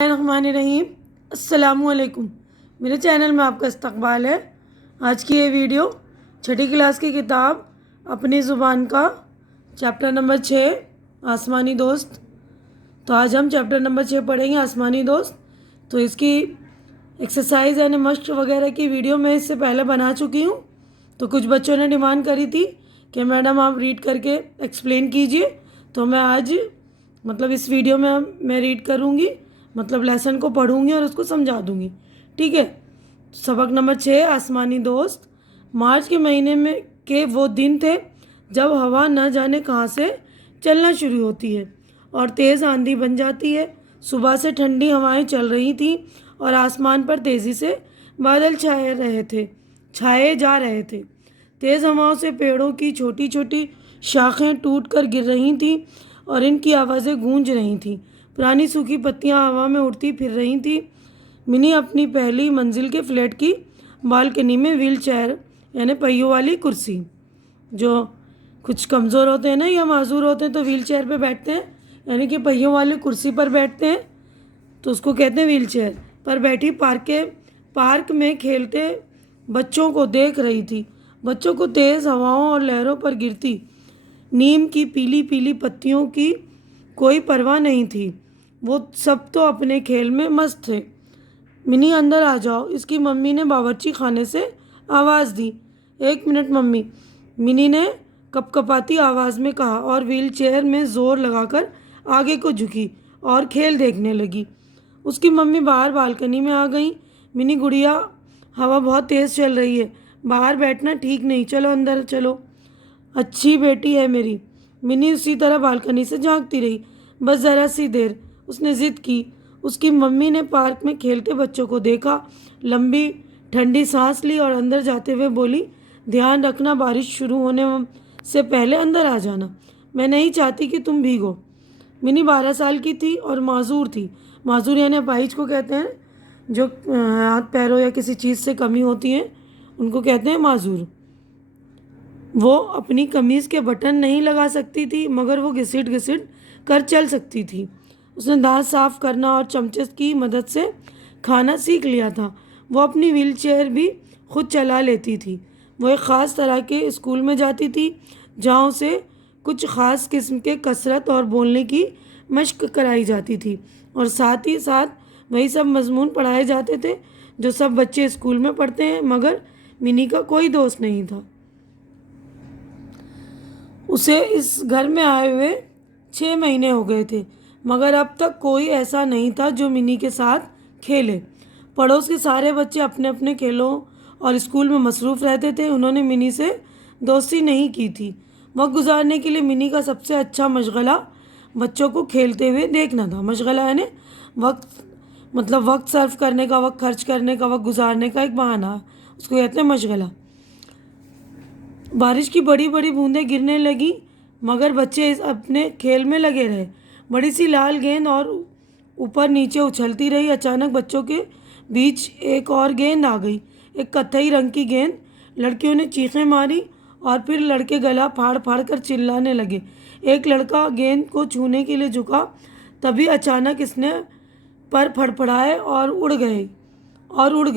रहीम अस्सलामुअलैकुम। मेरे चैनल में आपका इस्तकबाल है। आज की ये वीडियो छठी क्लास की किताब अपनी ज़ुबान का चैप्टर नंबर 6 आसमानी दोस्त। तो आज हम चैप्टर नंबर 6 पढ़ेंगे आसमानी दोस्त। तो इसकी एक्सरसाइज यानी मश्क वगैरह की वीडियो मैं इससे पहले बना चुकी हूँ। तो कुछ बच्चों ने डिमांड करी थी कि मैडम आप रीड करके एक्सप्लेन कीजिए। तो मैं आज इस वीडियो में मैं रीड करूँगी, लेसन को पढ़ूंगी और उसको समझा दूंगी। ठीक है। सबक नंबर 6 आसमानी दोस्त। मार्च के महीने में के वो दिन थे जब हवा न जाने कहाँ से चलना शुरू होती है और तेज़ आंधी बन जाती है। सुबह से ठंडी हवाएं चल रही थीं और आसमान पर तेज़ी से बादल छाए जा रहे थे। तेज़ हवाओं से पेड़ों की छोटी छोटी शाखें टूट कर गिर रही थीं और इनकी आवाज़ें गूंज रही थीं। पुरानी सूखी पत्तियां हवा में उड़ती फिर रही थीं। मिनी अपनी पहली मंजिल के फ्लैट की बालकनी में व्हील चेयर यानी पहियों वाली कुर्सी, जो कुछ कमज़ोर होते हैं ना या माजूर होते हैं तो व्हील चेयर पर बैठते हैं, यानी कि पहियों वाली कुर्सी पर बैठते हैं तो उसको कहते हैं व्हील चेयर पर बैठी पार्क में खेलते बच्चों को देख रही थी। बच्चों को तेज़ हवाओं और लहरों पर गिरती नीम की पीली पीली पत्तियों की कोई परवाह नहीं थी। वो सब तो अपने खेल में मस्त थे। मिनी अंदर आ जाओ, इसकी मम्मी ने बावर्ची खाने से आवाज़ दी। 1 मिनट मम्मी, मिनी ने कपकपाती आवाज़ में कहा और व्हील चेयर में ज़ोर लगाकर आगे को झुकी और खेल देखने लगी। उसकी मम्मी बाहर बालकनी में आ गई। मिनी गुड़िया, हवा बहुत तेज़ चल रही है, बाहर बैठना ठीक नहीं, चलो अंदर चलो। अच्छी बेटी है मेरी। मिनी उसी तरह बालकनी से झांकती रही। बस ज़रा सी देर, उसने ज़िद की। उसकी मम्मी ने पार्क में खेलते बच्चों को देखा, लंबी ठंडी सांस ली और अंदर जाते हुए बोली, ध्यान रखना, बारिश शुरू होने से पहले अंदर आ जाना। मैं नहीं चाहती कि तुम भीगो। मिनी 12 साल की थी और माजूर थी। माजूर यानी अपाहिज को कहते हैं, जो हाथ पैरों या किसी चीज़ से कमी होती है उनको कहते हैं माजूर। वो अपनी कमीज़ के बटन नहीं लगा सकती थी, मगर वो घिसिट घिसिट कर चल सकती थी। उसने दांत साफ करना और चमचे की मदद से खाना सीख लिया था। वो अपनी व्हील चेयर भी खुद चला लेती थी। वो एक ख़ास तरह के स्कूल में जाती थी जहाँ उसे कुछ ख़ास किस्म के कसरत और बोलने की मशक कराई जाती थी और साथ ही साथ वही सब मजमून पढ़ाए जाते थे जो सब बच्चे स्कूल में पढ़ते हैं। मगर मिनी का कोई दोस्त नहीं था। उसे इस घर में आए हुए 6 महीने हो गए थे, मगर अब तक कोई ऐसा नहीं था जो मिनी के साथ खेले। पड़ोस के सारे बच्चे अपने अपने खेलों और स्कूल में मसरूफ़ रहते थे। उन्होंने मिनी से दोस्ती नहीं की थी। वक्त गुजारने के लिए मिनी का सबसे अच्छा मशगला बच्चों को खेलते हुए देखना था। मशगला यानी वक्त, वक्त सर्व करने का, वक्त खर्च करने का, वक्त गुजारने का एक बहाना, उसको कहते हैं मशगला। बारिश की बड़ी बड़ी बूंदें गिरने लगी, मगर बच्चे अपने खेल में लगे रहे। बड़ी सी लाल गेंद और ऊपर नीचे उछलती रही। अचानक बच्चों के बीच एक और गेंद आ गई, एक कत्थई रंग की गेंद। लड़कियों ने चीखें मारी और फिर लड़के गला फाड़ फाड़ कर चिल्लाने लगे। एक लड़का गेंद को छूने के लिए झुका, तभी अचानक इसने पर फड़फड़ाए और उड़ गई।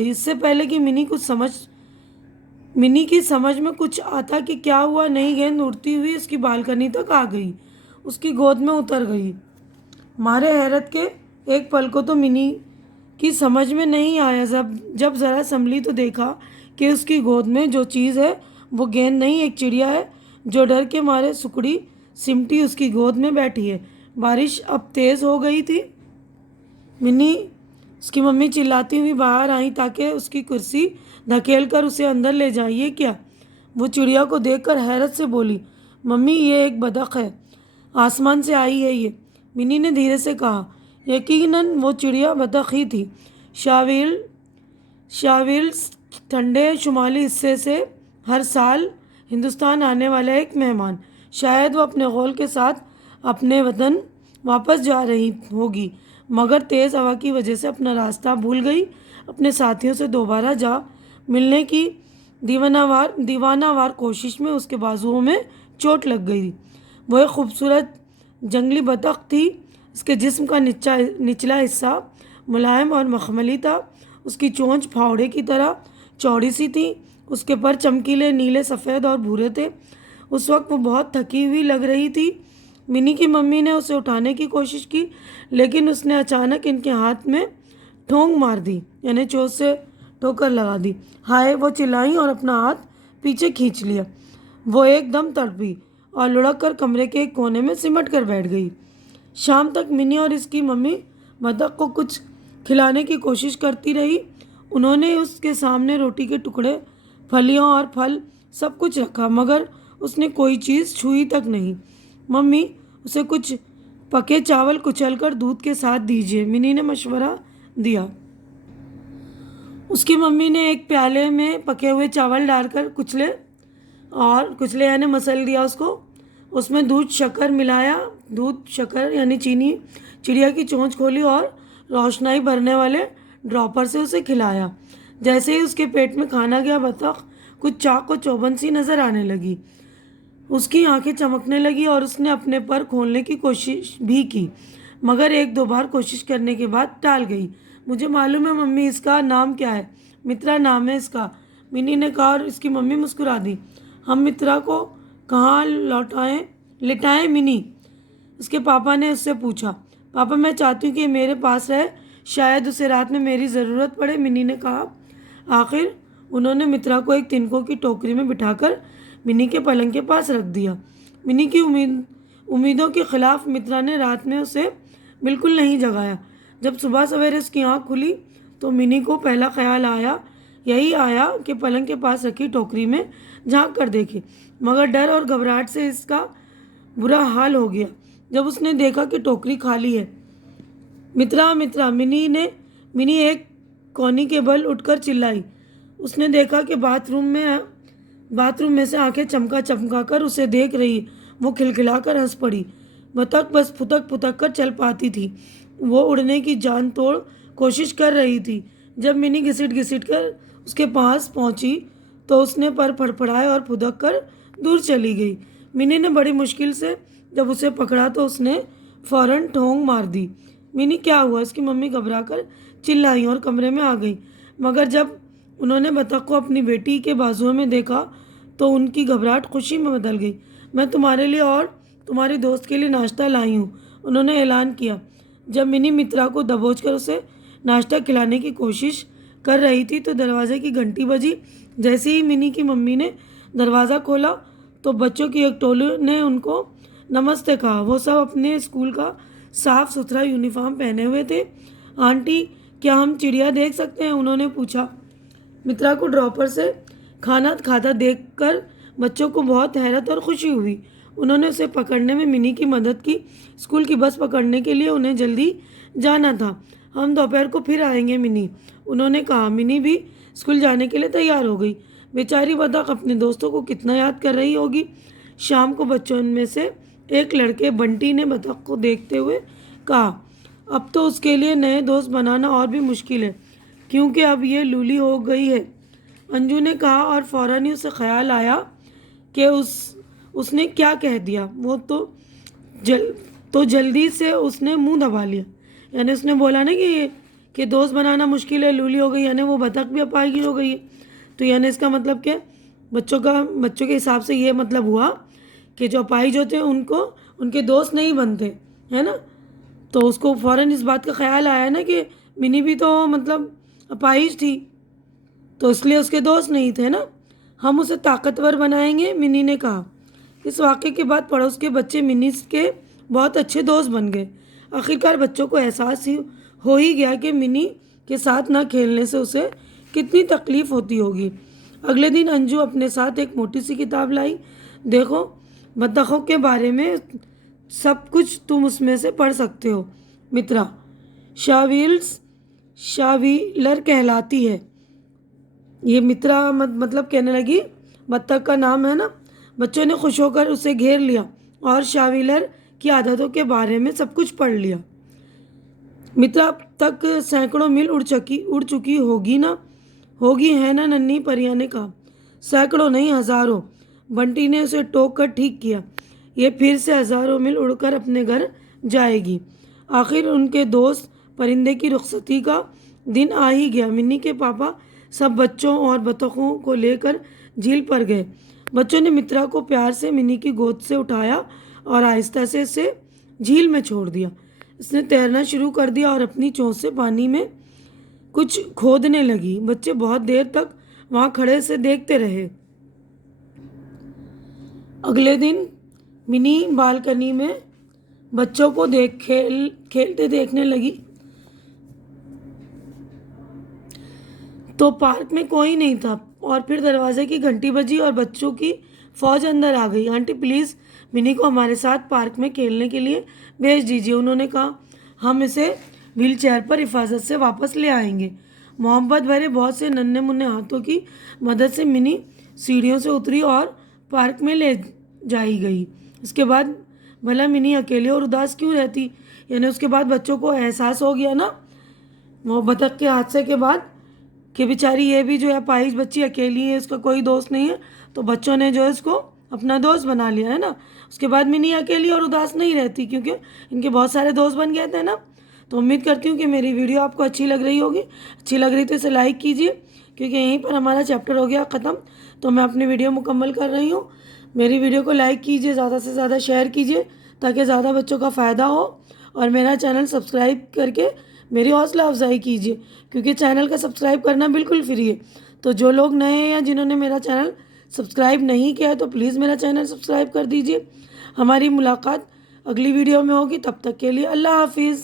इससे पहले कि मिनी की समझ में कुछ आता कि क्या हुआ, नई गेंद उड़ती हुई उसकी बालकनी तक आ गई, उसकी गोद में उतर गई। मारे हैरत के एक पल को तो मिनी की समझ में नहीं आया। जब ज़रा संभली तो देखा कि उसकी गोद में जो चीज़ है वो गेंद नहीं, एक चिड़िया है जो डर के मारे सुकड़ी सिमटी उसकी गोद में बैठी है। बारिश अब तेज़ हो गई थी। मिनी, उसकी मम्मी चिल्लाती हुई बाहर आई ताकि उसकी कुर्सी धकेल कर उसे अंदर ले जाए। ये क्या? वो चिड़िया को देखकर हैरत से बोली, मम्मी ये एक बतख है, आसमान से आई है ये। मिनी ने धीरे से कहा। यकीनन वो चिड़िया बतख ही थी। शाविल ठंडे शुमाली हिस्से से हर साल हिंदुस्तान आने वाला एक मेहमान। शायद वो अपने गौल के साथ अपने वतन वापस जा रही होगी, मगर तेज़ हवा की वजह से अपना रास्ता भूल गई। अपने साथियों से दोबारा जा मिलने की दीवानावार कोशिश में उसके बाजुओं में चोट लग गई। वह खूबसूरत जंगली बतख थी। इसके जिस्म का निचला हिस्सा मुलायम और मखमली था। उसकी चोंच फावड़े की तरह चौड़ी सी थी। उसके पर चमकीले नीले, सफ़ेद और भूरे थे। उस वक्त वो बहुत थकी हुई लग रही थी। मिनी की मम्मी ने उसे उठाने की कोशिश की, लेकिन उसने अचानक इनके हाथ में ठोंक मार दी, यानी चोट से ठोकर लगा दी। हाय, वो चिल्लाई और अपना हाथ पीछे खींच लिया। वो एकदम तड़पी और लुढ़क कर कमरे के एक कोने में सिमट कर बैठ गई। शाम तक मिनी और इसकी मम्मी बतख को कुछ खिलाने की कोशिश करती रही। उन्होंने उसके सामने रोटी के टुकड़े, फलियां और फल सब कुछ रखा, मगर उसने कोई चीज़ छुई तक नहीं। मम्मी, उसे कुछ पके चावल कुचलकर दूध के साथ दीजिए, मिनी ने मशवरा दिया। उसकी मम्मी ने एक प्याले में पके हुए चावल डालकर कुचले यानी मसल दिया उसको। उसमें दूध शक्कर मिलाया, दूध शक्कर यानी चीनी, चिड़िया की चोंच खोली और रोशनाई भरने वाले ड्रॉपर से उसे खिलाया। जैसे ही उसके पेट में खाना गया, बतख कुछ चाक और चौबन सी नजर आने लगी। उसकी आंखें चमकने लगी और उसने अपने पर खोलने की कोशिश भी की, मगर एक दो बार कोशिश करने के बाद टाल गई। मुझे मालूम है मम्मी, इसका नाम क्या है? मित्रा नाम है इसका, मिनी ने कहा और इसकी मम्मी मुस्कुरा दी। हम मित्रा को कहाँ लिटाएं मिनी? उसके पापा ने उससे पूछा। पापा, मैं चाहती हूँ कि मेरे पास रहे, शायद उसे रात में मेरी ज़रूरत पड़े, मिनी ने कहा। आखिर उन्होंने मित्रा को एक तिनकों की टोकरी में बिठाकर मिनी के पलंग के पास रख दिया। मिनी की उम्मीदों के खिलाफ मित्रा ने रात में उसे बिल्कुल नहीं जगाया। जब सुबह सवेरे उसकी आँख खुली तो मिनी को पहला ख्याल यही आया कि पलंग के पास रखी टोकरी में झांक कर देखे, मगर डर और घबराहट से इसका बुरा हाल हो गया जब उसने देखा कि टोकरी खाली है। मित्रा, मित्रा, मिनी एक कोनी के बल उठकर चिल्लाई। उसने देखा कि बाथरूम में से आंखें चमका कर उसे देख रही। वो खिलखिलाकर हंस पड़ी। बतख बस फुतक फुतक कर चल पाती थी। वो उड़ने की जान तोड़ कोशिश कर रही थी। जब मिनी घिसिट घिसिट कर उसके पास पहुंची तो उसने पर फड़फड़ाए और फुदक कर दूर चली गई। मिनी ने बड़ी मुश्किल से जब उसे पकड़ा तो उसने फौरन ठोंग मार दी। मिनी, क्या हुआ? इसकी मम्मी घबरा कर चिल्लाई और कमरे में आ गई, मगर जब उन्होंने बतख को अपनी बेटी के बाजुओं में देखा तो उनकी घबराहट खुशी में बदल गई। मैं तुम्हारे लिए और तुम्हारी दोस्त के लिए नाश्ता लाई हूँ, उन्होंने ऐलान किया। जब मिनी मित्रा को दबोच कर उसे नाश्ता खिलाने की कोशिश कर रही थी तो दरवाजे की घंटी बजी। जैसे ही मिनी की मम्मी ने दरवाज़ा खोला तो बच्चों की एक टोली ने उनको नमस्ते कहा। वो सब अपने स्कूल का साफ सुथरा यूनिफॉर्म पहने हुए थे। आंटी, क्या हम चिड़िया देख सकते हैं? उन्होंने पूछा। मित्रा को ड्रॉपर से खाना खाता देखकर बच्चों को बहुत हैरत और खुशी हुई। उन्होंने उसे पकड़ने में मिनी की मदद की। स्कूल की बस पकड़ने के लिए उन्हें जल्दी जाना था। हम दोपहर को फिर आएंगे मिनी, उन्होंने कहा। मिनी भी स्कूल जाने के लिए तैयार हो गई। बेचारी बतख अपने दोस्तों को कितना याद कर रही होगी। शाम को बच्चों में से एक लड़के बंटी ने बतख को देखते हुए कहा, अब तो उसके लिए नए दोस्त बनाना और भी मुश्किल है, क्योंकि अब ये लूली हो गई है। अंजू ने कहा और फौरन ही उसे ख्याल आया कि उसने क्या कह दिया। वो तो जल्दी से उसने मुंह दबा लिया। यानी उसने बोला ना कि दोस्त बनाना मुश्किल है, लूली हो गई, यानी वो बतख भी अपाहिज हो गई है। तो यानी इसका मतलब क्या? बच्चों के हिसाब से ये मतलब हुआ कि जो अपाहिज होते हैं उनको उनके दोस्त नहीं बनते, है ना। तो उसको फ़ौरन इस बात का ख्याल आया ना कि मिनी भी तो मतलब अपाहिज थी, तो इसलिए उसके दोस्त नहीं थे ना। हम उसे ताकतवर बनाएंगे, मिनी ने कहा। इस वाक़े के बाद पड़ोस के बच्चे मिनी के बहुत अच्छे दोस्त बन गए। आखिरकार बच्चों को एहसास हो ही गया कि मिनी के साथ ना खेलने से उसे कितनी तकलीफ़ होती होगी। अगले दिन अंजू अपने साथ एक मोटी सी किताब लाई। देखो, बतखों के बारे में सब कुछ तुम उसमें से पढ़ सकते हो। मित्रा शाविलर कहलाती है। ये मित्रा मतलब कहने लगी, बत्तख का नाम है ना। बच्चों ने खुश होकर उसे घेर लिया और शाविलर की आदतों के बारे में सब कुछ पढ़ लिया। मित्रा अब तक सैकड़ों मील उड़ चुकी होगी है ना, नन्ही परिया ने कहा। सैकड़ों नहीं, हजारों, बंटी ने उसे टोक कर ठीक किया। ये फिर से हजारों मील उड़कर अपने घर जाएगी। आखिर उनके दोस्त परिंदे की रुखसती का दिन आ ही गया। मिनी के पापा सब बच्चों और बतखों को लेकर झील पर गए। बच्चों ने मित्रा को प्यार से मिनी की गोद से उठाया और आहिस्ता से इसे झील में छोड़ दिया। इसने तैरना शुरू कर दिया और अपनी चोंच से पानी में कुछ खोदने लगी। बच्चे बहुत देर तक वहां खड़े से देखते रहे। अगले दिन मिनी बालकनी में बच्चों को खेलते देखने लगी तो पार्क में कोई नहीं था और फिर दरवाजे की घंटी बजी और बच्चों की फौज अंदर आ गई। आंटी प्लीज़ मिनी को हमारे साथ पार्क में खेलने के लिए भेज दीजिए, उन्होंने कहा। हम इसे व्हील चेयर पर हिफाजत से वापस ले आएंगे। मोहब्बत भरे बहुत से नन्हे मुन्ने हाथों की मदद से मिनी सीढ़ियों से उतरी और पार्क में ले जाई गई। इसके बाद भला मिनी अकेली और उदास क्यों रहती? यानी उसके बाद बच्चों को एहसास हो गया ना वो बतख के हादसे के बाद कि बेचारी ये भी जो है पाइज बच्ची अकेली है, इसका कोई दोस्त नहीं है। तो बच्चों ने जो है इसको अपना दोस्त बना लिया है ना। उसके बाद मिनी अकेली और उदास नहीं रहती क्योंकि इनके बहुत सारे दोस्त बन गए थे ना। तो उम्मीद करती हूँ कि मेरी वीडियो आपको अच्छी लग रही होगी। अच्छी लग रही तो इसे लाइक कीजिए क्योंकि यहीं पर हमारा चैप्टर हो गया ख़त्म। तो मैं अपनी वीडियो मुकम्मल कर रही हूँ। मेरी वीडियो को लाइक कीजिए, ज़्यादा से ज़्यादा शेयर कीजिए ताकि ज़्यादा बच्चों का फ़ायदा हो और मेरा चैनल सब्सक्राइब करके मेरी हौसला अफजाई कीजिए क्योंकि चैनल का सब्सक्राइब करना बिल्कुल फ्री है। तो जो लोग नए हैं या जिन्होंने मेरा चैनल सब्सक्राइब नहीं किया है तो प्लीज़ मेरा चैनल सब्सक्राइब कर दीजिए। हमारी मुलाकात अगली वीडियो में होगी, तब तक के लिए अल्लाह हाफिज़।